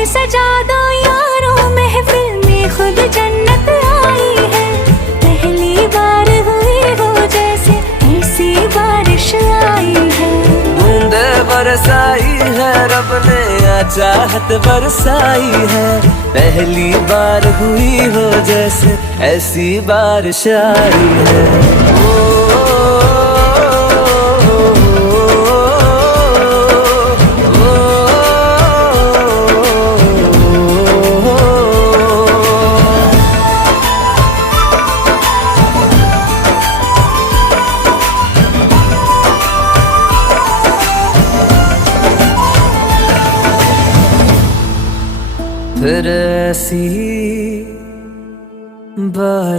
फिर सजा दो यारों महफिल में खुद जन्नत आई है। पहली बार हुई हो जैसे ऐसी बारिश आई है। बूंदे बरसाई है रब ने, चाहत बरसाई है। पहली बार हुई हो जैसे ऐसी बारिश आई है। फिर ऐसी बारिश